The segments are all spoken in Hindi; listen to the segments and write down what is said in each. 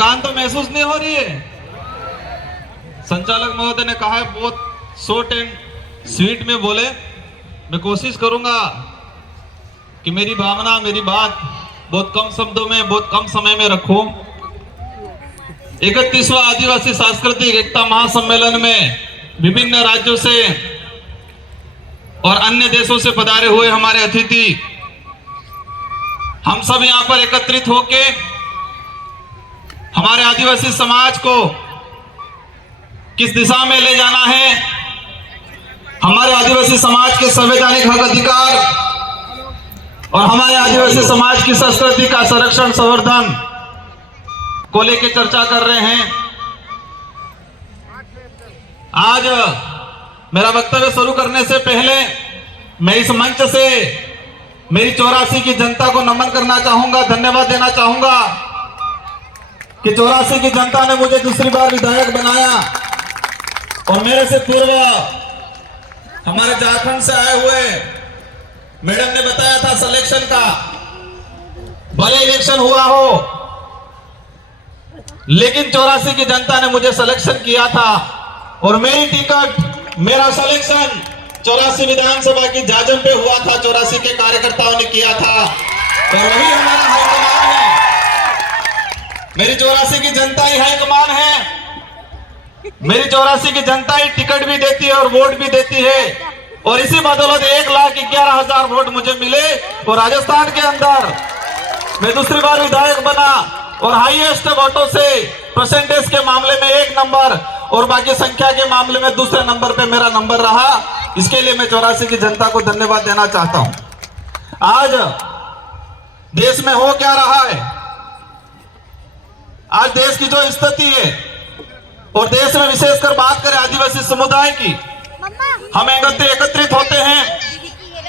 थकान तो महसूस नहीं हो रही है? संचालक महोदय ने कहा है बहुत शॉर्ट एंड स्वीट में बोले। मैं कोशिश करूंगा कि मेरी भावना, मेरी बात बहुत कम शब्दों में, बहुत कम समय में रखूं। 31वां आदिवासी सांस्कृतिक एकता महासम्मेलन में विभिन्न राज्यों से और अन्य देशों से पधारे हुए हमारे अतिथि, हम सब यहां पर एकत्रित होके हमारे आदिवासी समाज को किस दिशा में ले जाना है, हमारे आदिवासी समाज के संवैधानिक हक अधिकार और हमारे आदिवासी समाज की संस्कृति का संरक्षण संवर्धन को लेकर चर्चा कर रहे हैं। आज मेरा वक्तव्य शुरू करने से पहले मैं इस मंच से मेरी 84 की जनता को नमन करना चाहूंगा, धन्यवाद देना चाहूंगा कि 84 की जनता ने मुझे दूसरी बार विधायक बनाया और मेरे से पूर्व हमारे झारखंड से आए हुए मैडम ने बताया था सिलेक्शन का, भले इलेक्शन हुआ हो लेकिन 84 की जनता ने मुझे सिलेक्शन किया था और मेरी टिकट, मेरा सिलेक्शन 84 विधानसभा की जाजम पे हुआ था। 84 के कार्यकर्ताओं ने किया था और वही हमारा हाईकमान है। मेरी 84 की जनता ही हाईकमान है। मेरी 84 की जनता ही टिकट भी देती है और वोट भी देती है और इसी बदौलत 1,11,000 वोट मुझे मिले और राजस्थान के अंदर मैं दूसरी बार विधायक बना और हाईएस्ट वोटों से परसेंटेज के मामले में 1 नंबर और बाकी संख्या के मामले में दूसरे नंबर पे मेरा नंबर रहा। इसके लिए मैं 84 की जनता को धन्यवाद देना चाहता हूं। आज देश में हो क्या रहा है, आज देश की जो स्थिति है और देश में विशेषकर बात करें आदिवासी समुदाय की, हम एकत्रित होते हैं,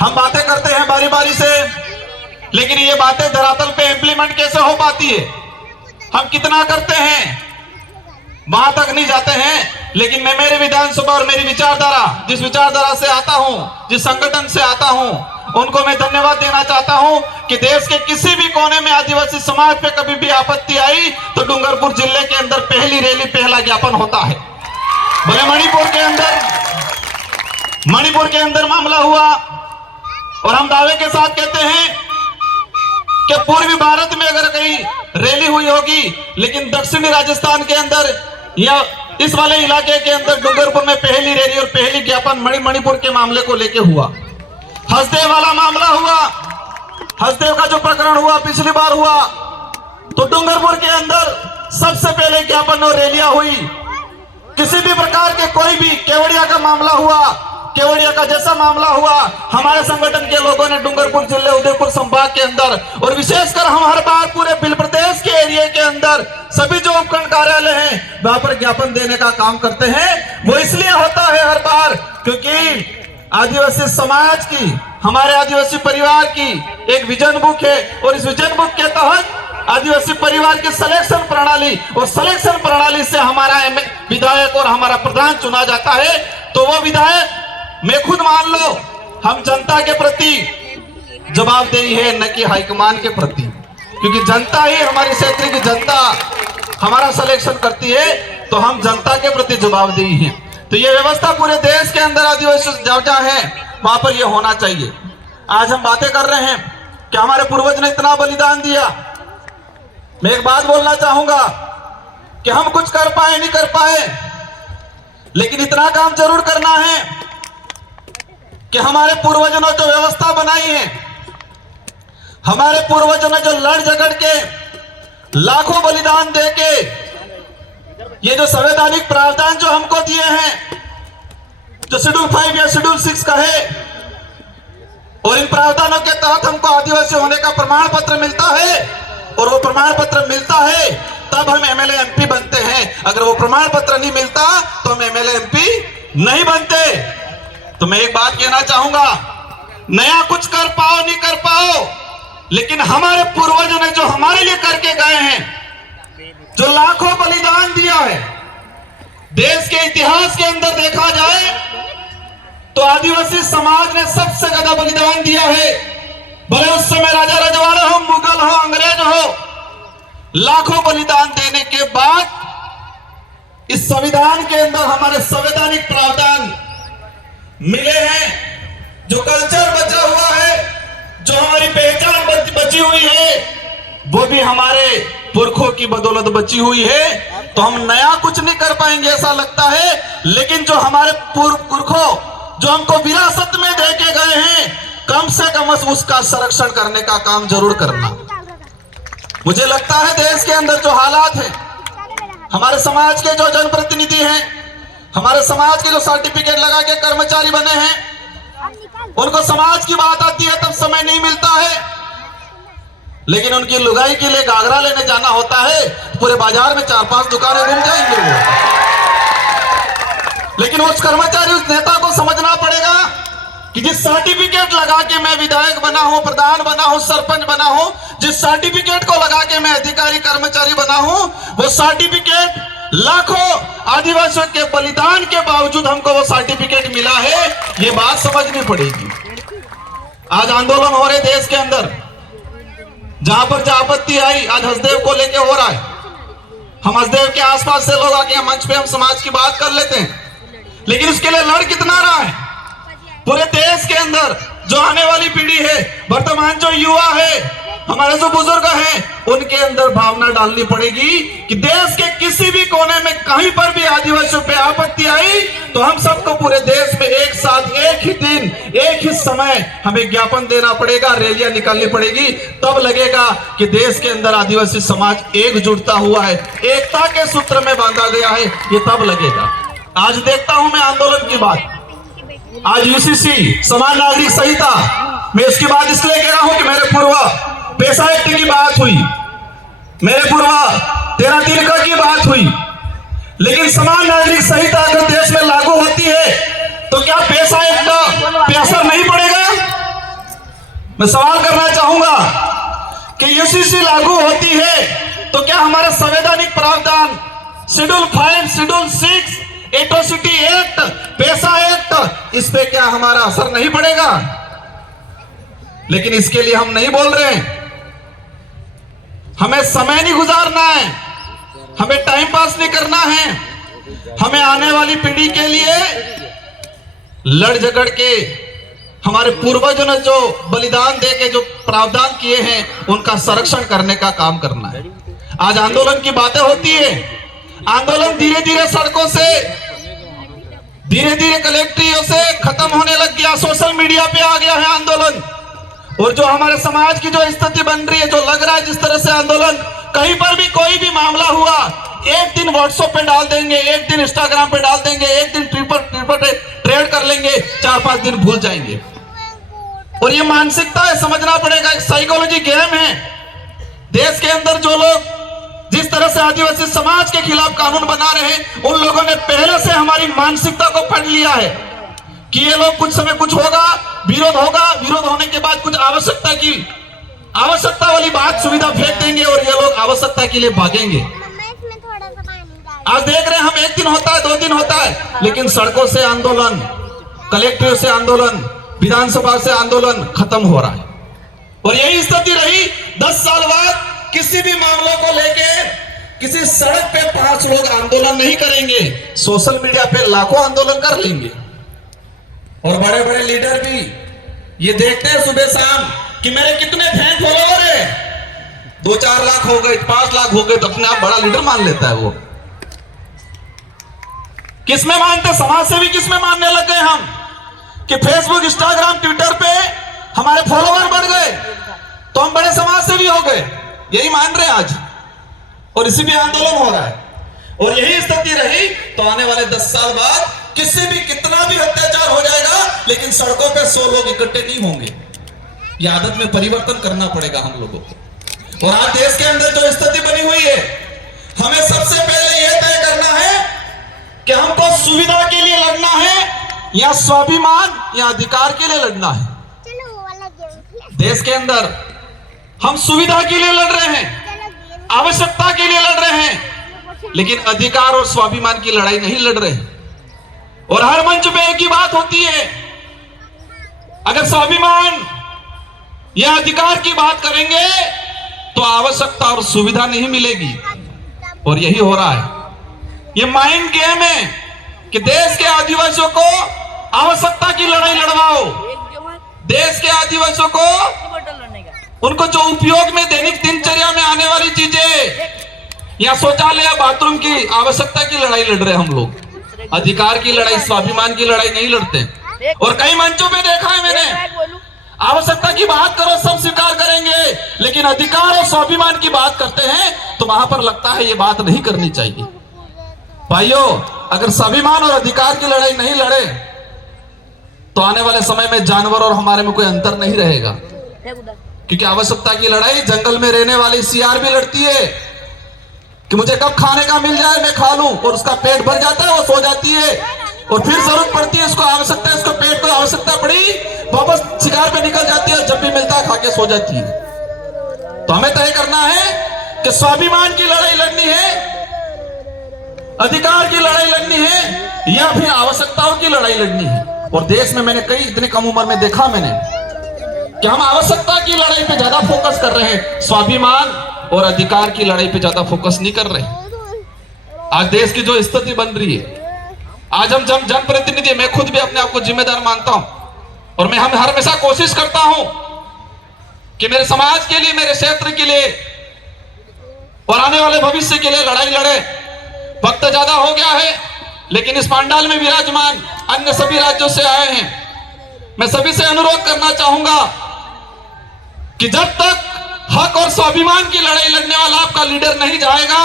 हम बातें करते हैं बारी बारी से, लेकिन ये बातें धरातल पे इंप्लीमेंट कैसे हो पाती है, हम कितना करते हैं वहां तक नहीं जाते हैं। लेकिन मैं मेरे विधानसभा और मेरी विचारधारा, जिस विचारधारा से आता हूं, जिस संगठन से आता हूं, उनको मैं धन्यवाद देना चाहता हूं कि देश के किसी भी कोने में आदिवासी समाज पे कभी भी आपत्ति आई तो डूंगरपुर जिले के अंदर पहली रैली, पहला ज्ञापन होता है। भले मणिपुर के अंदर मामला हुआ और हम दावे के साथ कहते हैं कि पूर्वी भारत में अगर कहीं रैली हुई होगी, लेकिन दक्षिणी राजस्थान के अंदर या इस वाले इलाके के अंदर डूंगरपुर में पहली रैली और पहली ज्ञापन मणिपुर के मामले को लेके हुआ। हसदेव वाला मामला हुआ, हसदेव का जो प्रकरण हुआ पिछली बार हुआ तो डूंगरपुर के अंदर सबसे पहले ज्ञापन और रैलियां हुई। किसी भी प्रकार के कोई भी केवड़िया का मामला हुआ, केवड़िया का जैसा मामला हुआ, हमारे संगठन के लोगों ने डूंगरपुर जिले, उदयपुर संभाग के अंदर और विशेषकर हम हर बार पूरे बिल प्रदेश के एरिया के अंदर सभी जो उपखंड कार्यालय हैं वहां पर ज्ञापन देने का काम करते हैं। वो इसलिए होता है हर बार क्योंकि आदिवासी समाज की, हमारे आदिवासी परिवार की एक विजन बुक है और इस विजन बुक के तहत आदिवासी परिवार की सिलेक्शन प्रणाली और सिलेक्शन प्रणाली से हमारा विधायक और हमारा प्रधान चुना जाता है। तो वो विधायक मैं खुद मान लो हम जनता के प्रति जवाबदेही है, न कि हाईकमान के प्रति, क्योंकि जनता ही, हमारी क्षेत्र की जनता हमारा सिलेक्शन करती है तो हम जनता के प्रति जवाबदेही है। तो ये व्यवस्था पूरे देश के अंदर आदिवासी जहाँ है वहां पर ये होना चाहिए। आज हम बातें कर रहे हैं कि हमारे पूर्वज ने इतना बलिदान दिया। मैं एक बात बोलना चाहूंगा कि हम कुछ कर पाए नहीं कर पाए, लेकिन इतना काम जरूर करना है कि हमारे पूर्वजों ने जो व्यवस्था बनाई है, हमारे पूर्वजों ने जो लड़ झगड़ के लाखों बलिदान दे के ये जो संवैधानिक प्रावधान जो हमको दिए हैं, जो शेड्यूल 5 या शेड्यूल 6 का है, और इन प्रावधानों के तहत हमको आदिवासी होने का प्रमाण पत्र मिलता है और वो प्रमाण पत्र मिलता है तब हम एमएलए एमपी बनते हैं। अगर वो प्रमाण पत्र नहीं मिलता तो हम एमएलए एमपी नहीं बनते। तो मैं एक बात कहना चाहूंगा, नया कुछ कर पाओ नहीं कर पाओ, लेकिन हमारे पूर्वजों ने जो हमारे लिए करके गए हैं, जो लाखों बलिदान दिया है, देश के इतिहास के अंदर देखा जाए तो आदिवासी समाज ने सबसे ज्यादा बलिदान दिया है। भले उस समय राजा रजवाड़े हो, मुगल हो, अंग्रेज हो, लाखों बलिदान देने के बाद इस संविधान के अंदर हमारे संवैधानिक प्रावधान मिले हैं, जो कल्चर बचा हुआ है, जो हमारी पहचान बची हुई है, वो भी हमारे पुरखों की बदौलत बची हुई है। तो हम नया कुछ नहीं कर पाएंगे ऐसा लगता है, लेकिन जो हमारे पुरखों जो हमको विरासत में दे के गए हैं, कम से कम उसका संरक्षण करने का काम जरूर करना। मुझे लगता है देश के अंदर जो हालात है, हमारे समाज के जो जनप्रतिनिधि हैं, हमारे समाज के जो सर्टिफिकेट लगा के कर्मचारी बने हैं, उनको समाज की बात आती है तब समय नहीं मिलता है, लेकिन उनकी लुगाई के लिए घाघरा लेने जाना होता है, पूरे बाजार में 4-5 दुकानें घूम जाएंगे वो। लेकिन उस कर्मचारी, उस नेता को समझना पड़ेगा कि जिस सर्टिफिकेट लगा के मैं विधायक बना हूं, प्रधान बना हूं, सरपंच बना हूं, जिस सर्टिफिकेट को लगा के मैं अधिकारी कर्मचारी बना हूं, वो सर्टिफिकेट लाखों आदिवासियों के बलिदान के बावजूद हमको वो सर्टिफिकेट मिला है, ये बात समझनी पड़ेगी। आज आंदोलन हो रहे देश के अंदर, जहां पर जहां आपत्ति आई, आज हसदेव को लेके हो रहा है। हम हसदेव के आसपास से लोग आके मंच पे हम समाज की बात कर लेते हैं, लेकिन उसके लिए लड़ कितना रहा है पूरे देश के अंदर। जो आने वाली पीढ़ी है, वर्तमान जो युवा है, हमारे जो बुजुर्ग हैं, उनके अंदर भावना डालनी पड़ेगी कि देश के किसी भी कोने में कहीं पर भी आदिवासियों पे आपत्ति आई तो हम सबको पूरे देश में एक साथ, एक ही दिन, एक ही समय हमें ज्ञापन देना पड़ेगा, रैलियां निकालनी पड़ेगी। तब लगेगा कि देश के अंदर आदिवासी समाज एकजुटता हुआ है, एकता के सूत्र में बांधा गया है, ये तब लगेगा। आज देखता हूं मैं आंदोलन की बात, आज यूसीसी समान नागरिक संहिता, मैं उसकी बात इसलिए कह रहा हूं कि मेरे पूर्व पेशा एक्ट की बात हुई, मेरे पूर्वा 13 तिलका की बात हुई, लेकिन समान नागरिक संहिता अगर देश में लागू होती है तो क्या पेशा एक्ट पे असर नहीं पड़ेगा? मैं सवाल करना चाहूंगा कि यूसीसी लागू होती है तो क्या हमारा संवैधानिक प्रावधान शेड्यूल 5, शेड्यूल 6, एट्रोसिटी एक्ट, पेशा एक्ट, इस पे क्या हमारा असर नहीं पड़ेगा? लेकिन इसके लिए हम नहीं बोल रहे हैं। हमें समय नहीं गुजारना है, हमें टाइम पास नहीं करना है, हमें आने वाली पीढ़ी के लिए लड़ झगड़ के, हमारे पूर्वजों ने जो बलिदान दे के जो प्रावधान किए हैं, उनका संरक्षण करने का काम करना है। आज आंदोलन की बातें होती है, आंदोलन धीरे धीरे सड़कों से, धीरे धीरे कलेक्ट्रियों से खत्म होने लग गया, सोशल मीडिया पे आ गया है आंदोलन। और जो हमारे समाज की जो स्थिति बन रही है, जो लग रहा है जिस तरह से आंदोलन, कहीं पर भी कोई भी मामला हुआ, एक दिन व्हाट्सएप पे डाल देंगे, एक दिन इंस्टाग्राम पे डाल देंगे, एक दिन ट्विटर ट्रेड कर लेंगे, 4-5 दिन भूल जाएंगे। और ये मानसिकता है, समझना पड़ेगा, एक साइकोलॉजी गेम है। देश के अंदर जो लोग जिस तरह से आदिवासी समाज के खिलाफ कानून बना रहे हैं, उन लोगों ने पहले से हमारी मानसिकता को पढ़ लिया है कि ये लोग कुछ समय कुछ होगा, विरोध होगा, विरोध होने के बाद कुछ आवश्यकता वाली बात, सुविधा फेंक देंगे और ये लोग आवश्यकता के लिए भागेंगे। आज देख रहे हैं हम, 1 दिन होता है, 2 दिन होता है, लेकिन सड़कों से आंदोलन, कलेक्टर से आंदोलन, विधानसभा से आंदोलन खत्म हो रहा है। और यही स्थिति रही 10 साल बाद। किसी भी मामलों को लेके किसी सड़क पे 5 लोग आंदोलन नहीं करेंगे, सोशल मीडिया पे लाखों आंदोलन कर लेंगे। और बड़े बड़े लीडर भी ये देखते हैं सुबह शाम कि मेरे कितने फैन फॉलोअर है, 2-4 लाख हो गए, 5 लाख हो गए, तो अपने आप बड़ा लीडर मान लेता है वो। किसमें मानते, समाज से भी किसमें मानने लग गए हम कि फेसबुक, इंस्टाग्राम, ट्विटर पे हमारे फॉलोअर बढ़ गए तो हम बड़े समाज से भी हो गए, यही मान रहे हैं आज। और इसी भी आंदोलन हो रहा है। और यही स्थिति रही तो आने वाले 10 साल बाद किसी भी कितना भी अत्याचार हो जाएगा, लेकिन सड़कों पे 100 लोग इकट्ठे नहीं होंगे। ये आदत में परिवर्तन करना पड़ेगा हम लोगों को। और आज देश के अंदर जो स्थिति बनी हुई है, हमें सबसे पहले यह तय करना है कि हमको सुविधा के लिए लड़ना है या स्वाभिमान या अधिकार के लिए लड़ना है। देश के अंदर हम सुविधा के लिए लड़ रहे हैं, आवश्यकता के लिए लड़ रहे हैं, लेकिन अधिकार और स्वाभिमान की लड़ाई नहीं लड़ रहे। और हर मंच पे एक ही बात होती है, अगर स्वाभिमान या अधिकार की बात करेंगे तो आवश्यकता और सुविधा नहीं मिलेगी। और यही हो रहा है। ये माइंड गेम है कि देश के आदिवासियों को आवश्यकता की लड़ाई लड़वाओ, देश के आदिवासियों को उनको जो उपयोग में दैनिक दिनचर्या में आने वाली चीजें या शौचालय या बाथरूम की आवश्यकता की लड़ाई लड़ रहे हम लोग। अधिकार की लड़ाई, स्वाभिमान की लड़ाई नहीं लड़ते। और कई मंचों पे देखा है मैंने, आवश्यकता की बात करो सब स्वीकार करेंगे, लेकिन अधिकार और स्वाभिमान की बात करते हैं तो वहां पर लगता है ये बात नहीं करनी चाहिए। भाइयों, अगर स्वाभिमान और अधिकार की लड़ाई नहीं लड़े तो आने वाले समय में जानवर और हमारे में कोई अंतर नहीं रहेगा। क्योंकि आवश्यकता की लड़ाई जंगल में रहने वाली सियार भी लड़ती है कि मुझे कब खाने का मिल जाए मैं खा लूं, और उसका पेट भर जाता है, वो सो जाती है, और फिर जरूरत पड़ती है, उसको आवश्यकता है, उसको पेट को आवश्यकता पड़ी, वापस शिकार पे निकल जाती है, जब भी मिलता है खा के सो जाती है। तो हमें तय करना है कि स्वाभिमान की लड़ाई लड़नी है, अधिकार की लड़ाई लड़नी है, या फिर आवश्यकताओं की लड़ाई लड़नी है। और देश में मैंने कई इतने कम उम्र में देखा मैंने कि हम आवश्यकता की लड़ाई पे ज्यादा फोकस कर रहे हैं, स्वाभिमान और अधिकार की लड़ाई पे ज्यादा फोकस नहीं कर रहे हैं। आज देश की जो स्थिति बन रही है, आज हम जनप्रतिनिधि, मैं खुद भी अपने आप को जिम्मेदार मानता हूं, और मैं हर हमेशा कोशिश करता हूं कि मेरे समाज के लिए, मेरे क्षेत्र के लिए और आने वाले भविष्य के लिए लड़ाई लड़े। वक्त ज्यादा हो गया है, लेकिन इस पांडाल में विराजमान अन्य सभी राज्यों से आए हैं। मैं सभी से अनुरोध करना चाहूंगा कि जब तक हक और स्वाभिमान की लड़ाई लड़ने वाला आपका लीडर नहीं जाएगा,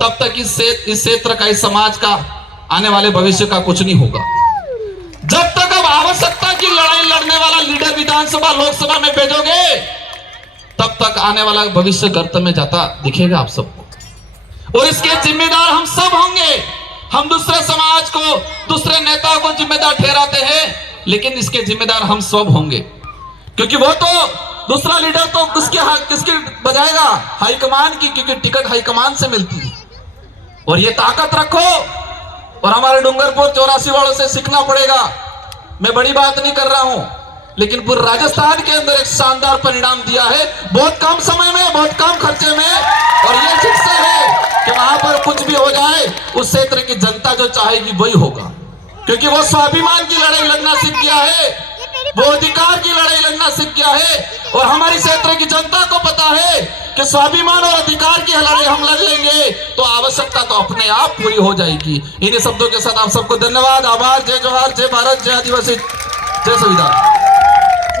तब तक इस क्षेत्र का, इस समाज का, आने वाले भविष्य का कुछ नहीं होगा। जब तक अब आवश्यकता की लड़ाई लड़ने वाला लीडर विधानसभा, लोकसभा में भेजोगे, तब तक आने वाला भविष्य गर्त में जाता दिखेगा आप सबको। और इसके जिम्मेदार हम सब होंगे। हम दूसरे समाज को, दूसरे नेताओं को जिम्मेदार ठहराते हैं, लेकिन इसके जिम्मेदार हम सब होंगे। क्योंकि वो तो दूसरा लीडर तो किसकी बजाएगा? हाईकमान की, क्योंकि टिकट हाईकमान से मिलती है। और ये ताकत रखो, और हमारे डूंगरपुर 84 वालों से सीखना पड़ेगा। मैं बड़ी बात नहीं कर रहा हूं, लेकिन पूरे राजस्थान के अंदर एक शानदार परिणाम दिया है, बहुत कम समय में, बहुत कम खर्चे में। और ये शिक्षा है कि वहां पर कुछ भी हो जाए, उस क्षेत्र की जनता जो चाहेगी वही होगा। क्योंकि वो स्वाभिमान की लड़ाई लड़ना सीख गया है, वो अधिकार की लड़ाई लड़ना सीख गया है। और हमारी क्षेत्र की जनता को पता है कि स्वाभिमान और अधिकार की लड़ाई हम लड़ लेंगे तो आवश्यकता तो अपने आप पूरी हो जाएगी। इन्हीं शब्दों के साथ आप सबको धन्यवाद, आभार। जय जोहार, जय भारत, जय आदिवासी, जय संविधान।